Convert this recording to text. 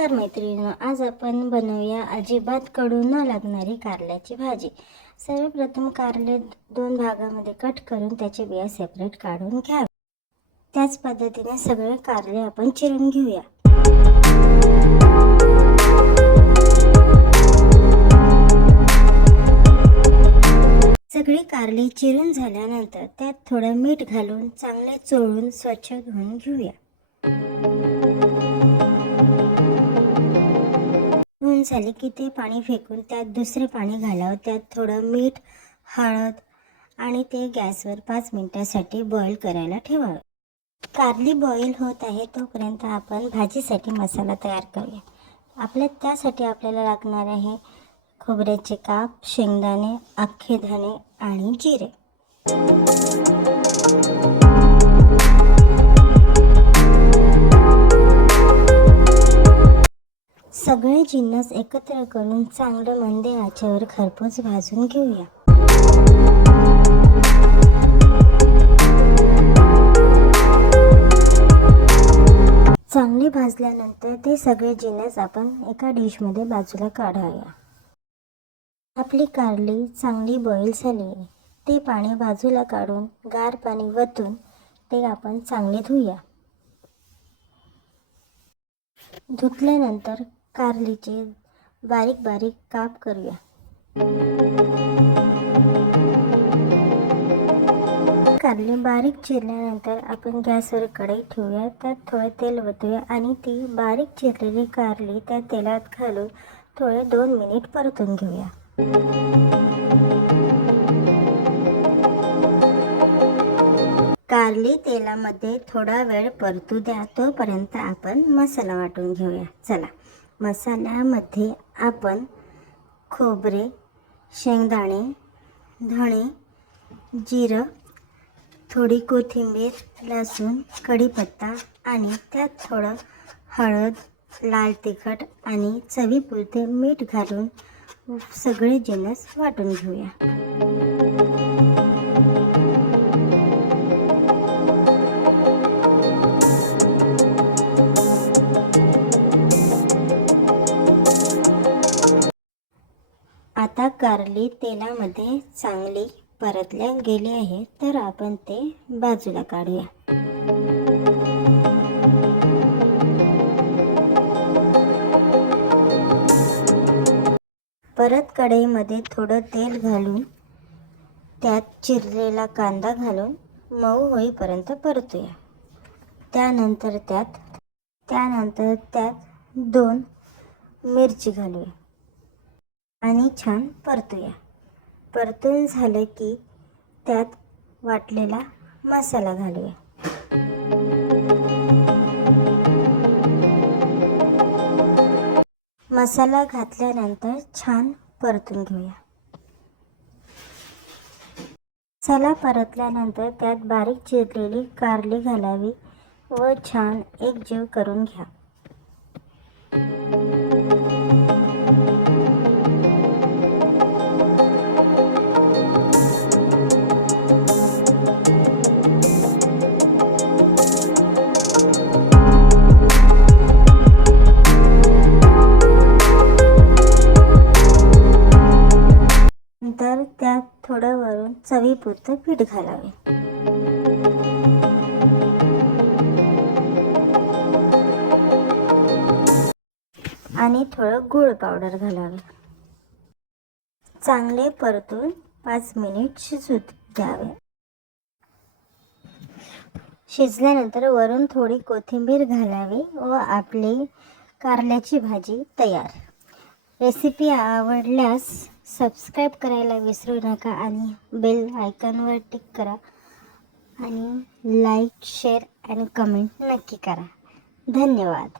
नमस्कार मैत्रिणींनो, आज आपण बनवूया अजिबात कडू न लागणारी कारल्याची भाजी। सर्वप्रथम कारले 2 भागामध्ये कट करून त्याचे बिया सेपरेट काढून घ्या। त्याच पद्धतीने सगळे कारले आपण चिरून घेऊया। सगळी कारले चिरून झाल्यानंतर त्यात थोडं मीठ घालून चांगले चोळून स्वच्छ धुवून घेऊया। धुवून झाले की ते पाणी फेकून त्यात दुसरे पाणी घालावं। त्यात थोडं मीठ, हळद आणि ते गॅसवर 5 मिनिटांसाठी बॉईल करायला ठेवावे। कारली बॉईल होत आहे तोपर्यंत आपण भाजीसाठी मसाला तयार करूया। त्यासाठी आपल्याला लागणार आहे खोबऱ्याचे काप, शेंगदाणे, अख्खे धणे आणि जिरे। सगळे जिन्नस एकत्र करून चांगले मंद आचेवर खरपूस भाजून घेऊया। चांगले भाजल्यानंतर ते सगळे जिन्नस आपण एका डिशमध्ये बाजूला काढूया। आपली कारली चांगली बॉईल झाली आहे। ते पाणी बाजूला काढून गार पाणी वतून ते आपण चांगले धुऊया। धुतल्यानंतर कारलीचे बारीक बारीक काप करूया। कारली बारीक चिरल्यानंतर आपण गॅसवर कढई ठेवूया। त्यात थोडे तेल ओतूया आणि ती बारीक चिरलेली कारली त्या तेलात घालून थोडे 2 मिनिट परतून घेऊया। कारली तेलामध्ये थोडा वेळ परतू द्या, तोपर्यंत आपण मसाला वाटून घेऊया। चला, मसाल्यामध्ये आपण खोबरे, शेंगदाणे, धणे, जिरं, थोडी कोथिंबीर, लसूण, कढीपत्ता आणि त्यात थोडं हळद, लाल तिखट आणि चवीपुरते मीठ घालून सगळे जिन्नस वाटून घेऊया। आता कारली तेलामध्ये चांगली परतल्या गेली आहे, तर आपण ते बाजूला काढूया। परत कढईमध्ये थोडं तेल घालून त्यात चिरलेला कांदा घालून मऊ होईपर्यंत परतूया। त्यानंतर त्यात 2 मिरची घालूया आणि छान परतूया। परतून झालं की त्यात वाटलेला मसाला घालूया। मसाला घातल्यानंतर छान परतून घेऊया। मसाला परतल्यानंतर त्यात बारीक चिरलेली कारली घालावी व छान एकजीव करून घ्या। नंतर त्यात थोडं वरून चवीपुरतं पीठ घालावे आणि थोडं गूळ पावडर घालावे। चांगले परतून 5 मिनिट शिजू द्यावे। शिजल्यानंतर वरून थोडी कोथिंबीर घालावी व आपली कारल्याची भाजी तयार। रेसिपी आवडल्यास सबस्क्राईब करायला विसरू नका आणि बेल आयकॉनवर टिक करा आणि लाईक, शेअर आणि कमेंट नक्की करा। धन्यवाद।